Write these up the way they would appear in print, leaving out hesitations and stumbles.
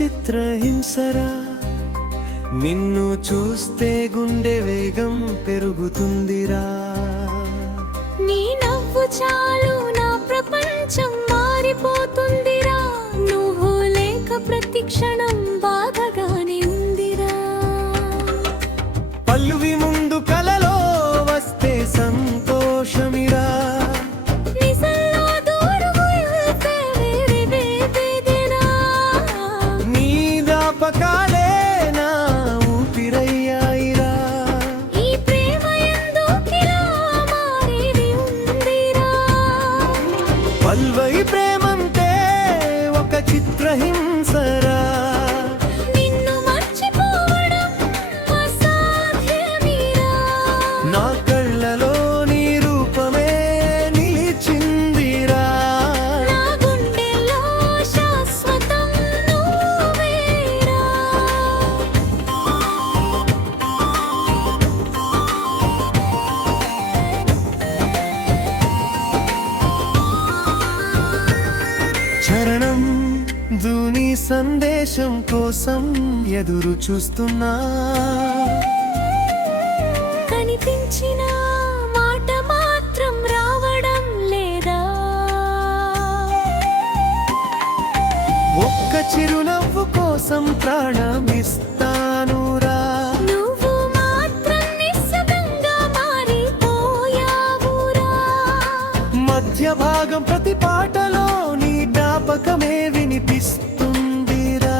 చిత్రహింసరా, నిన్ను చూస్తే గుండె వేగం పెరుగుతుందిరా. నీ నవ్వు చాలు నా ప్రపంచం మారిపోతుందిరా, నువ్వు లేక ప్రతి క్షణం బాధగానే ఉందిరా. పల్లువి ముందు కలలో వస్తే సంతోషమిరా, నిజంలో దూరము వెళ్తే వేరే వేదన. నీ జ్ఞాపకాలే నా ఊపిరయ్యాయిరా. ఈ ప్రేమ ఎందుకిలా మారేది ఉందిరా. పల్వై ప్రేమంటే ఒక చిత్రహింసరా, నిన్ను మర్చిపోవడం అసాధ్యమిరా. నా కళ్ళలో నీ రూపమే నిలిచిందిరా. నా గుండెలో శాశ్వతం నువ్వేరా. చరణం ధూని సందేశం కోసం ఎదురు చూస్తున్నా, కనిపించిన మాట మాత్రం రావడం లేదా. ఒక్క చిరునవ్వు కోసం ప్రాణమిస్తానురా. నువ్వు మాత్రం నిశ్శబ్దంగా మారిపోయావురా. మధ్య భాగం ప్రతి పాటలో నీ జ్ఞాపకమే వినిపిస్తుందిరా.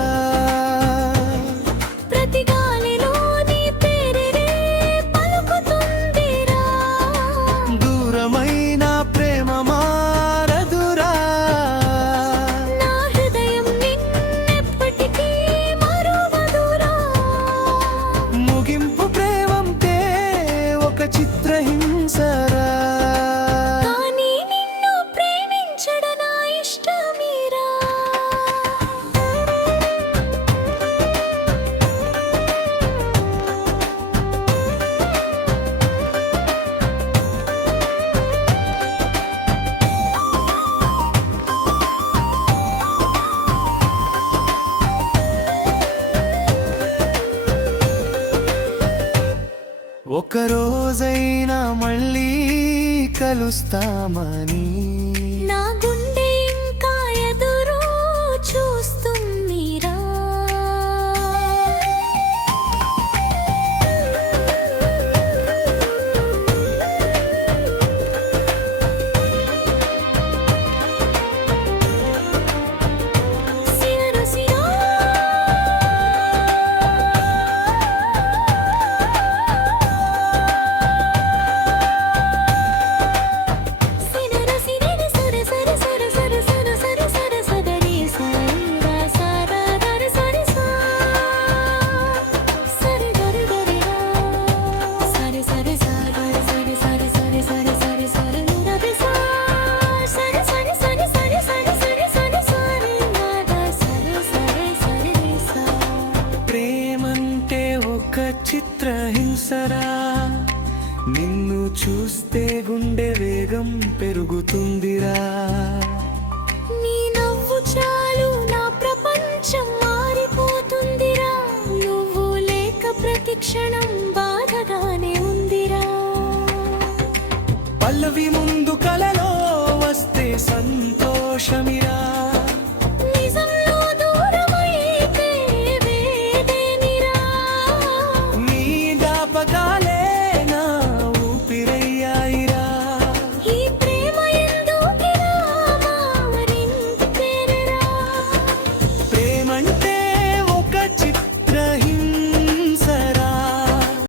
ప్రతి గాలిలో నీ పేరే పలుకుతుందిరా. దూరమైన ప్రేమ మారదురా. నా హృదయం నిన్నెప్పటికీ మరువదురా. ముగింపు ప్రేమంటే ఒక చిత్రహింసరా, కానీ నిన్ను ప్రేమించడ నా ఇష్టమీరా. ఒక రోజైనా మళ్ళీ కలుస్తామని నా గుండె ఇంకా ఎదురు చూస్తుందిరా. సినరు సినో సినరు సినరు సర సర సర సర సర సర సర సదరి సరా సరా దర సరి సా సరి దరి దరి రా సరి సరి సరి సరి సరి సరి సరి సరి సరి నది సా సరి సరి సరి సరి సరి సరి సరి సరి నద సరి సరి సరి సా. ప్రేమంటే ఒక చిత్రహింసరా, నిన్ను చూస్తే గుండె వేగం పెరుగుతుందిరా. నీ నవ్వు చాలు నా ప్రపంచం మారిపోతుందిరా, నువ్వు లేక ప్రతి క్షణం బాధగానే ఉందిరా. పల్లవి ముందు కలల